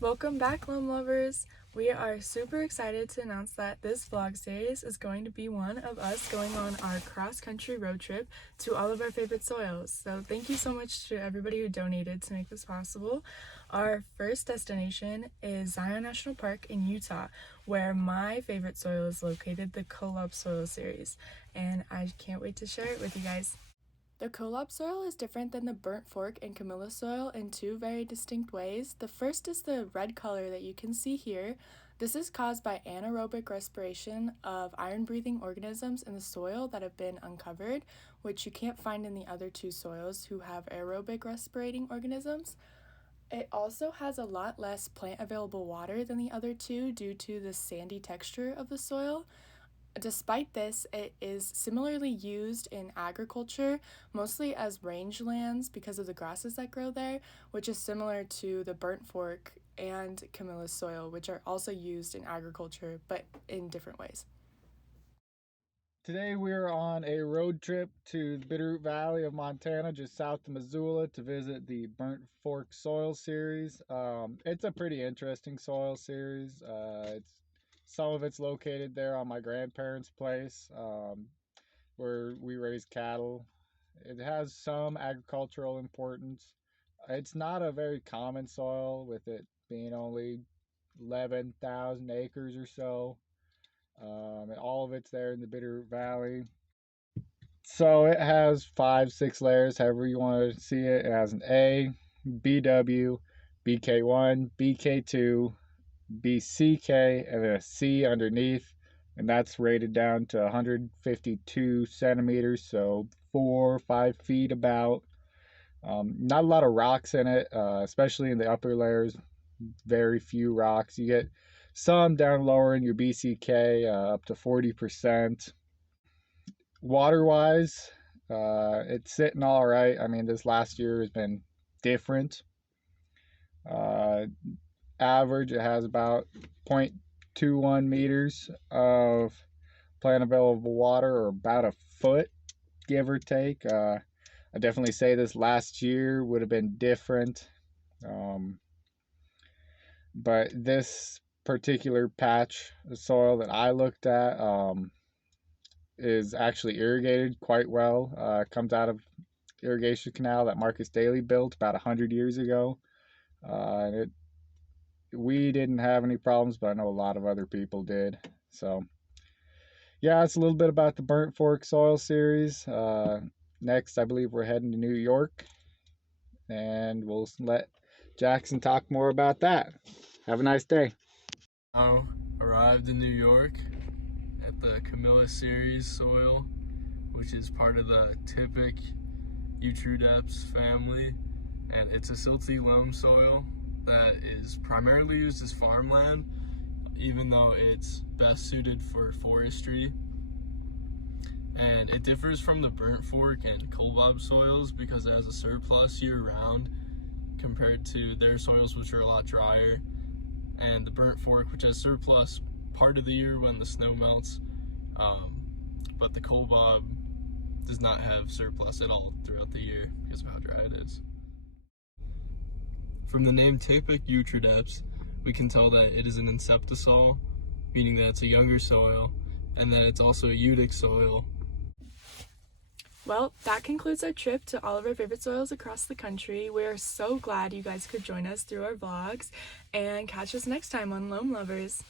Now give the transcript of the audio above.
Welcome back, Loam Lovers! We are super excited to announce that this vlog series is going to be one of us going on our cross-country road trip to all of our favorite soils. So thank you so much to everybody who donated to make this possible. Our first destination is Zion National Park in Utah, where my favorite soil is located, the Loam Soil Series, and I can't wait to share it with you guys. The Kolob soil is different than the burnt fork and Camilla soil in two very distinct ways. The first is the red color that you can see here. This is caused by anaerobic respiration of iron-breathing organisms in the soil that have been uncovered, which you can't find in the other two soils who have aerobic respirating organisms. It also has a lot less plant-available water than the other two due to the sandy texture of the soil. Despite this, it is similarly used in agriculture, mostly as rangelands because of the grasses that grow there, which is similar to the burnt fork and Camilla soil, which are also used in agriculture, but in different ways. Today we're on a road trip to the Bitterroot Valley of Montana, just south of Missoula, to visit the Burnt Fork Soil Series. It's a pretty interesting soil series. Some of it's located there on my grandparents' place, where we raise cattle. It has some agricultural importance. It's not a very common soil, with it being only 11,000 acres or so. And all of it's there in the Bitterroot Valley. So it has 5, 6 layers, however you want to see it. It has an A, BW, BK1, BK2, BCK, and then a C underneath, and that's rated down to 152 centimeters, so 4 or 5 feet about. Not a lot of rocks in it, especially in the upper layers. Very few rocks. You get some down lower in your BCK, up to 40%. Water wise, it's sitting all right. I mean, this last year has been different. Average, it has about 0.21 meters of plant available water, or about a foot, give or take. I definitely say this last year would have been different. But this particular patch of soil that I looked at is actually irrigated quite well. It comes out of irrigation canal that Marcus Daly built about 100 years ago. And we didn't have any problems, but I know a lot of other people did. So yeah, it's a little bit about the Burnt Fork Soil Series. Next, I believe we're heading to New York, and we'll let Jackson talk more about that. Have a nice day. Now arrived in New York at the Camilla series soil, which is part of the typic Eutrudeps family, and it's a silty loam soil that is primarily used as farmland, even though it's best suited for forestry. And it differs from the burnt fork and Kolob soils because it has a surplus year-round compared to their soils, which are a lot drier, and the burnt fork, which has surplus part of the year when the snow melts, but the Kolob does not have surplus at all throughout the year because of how dry it is. From the name typic Eutrudeps, we can tell that it is an inceptisol, meaning that it's a younger soil, and that it's also a eutic soil. Well, that concludes our trip to all of our favorite soils across the country. We are so glad you guys could join us through our vlogs, and catch us next time on Loam Lovers.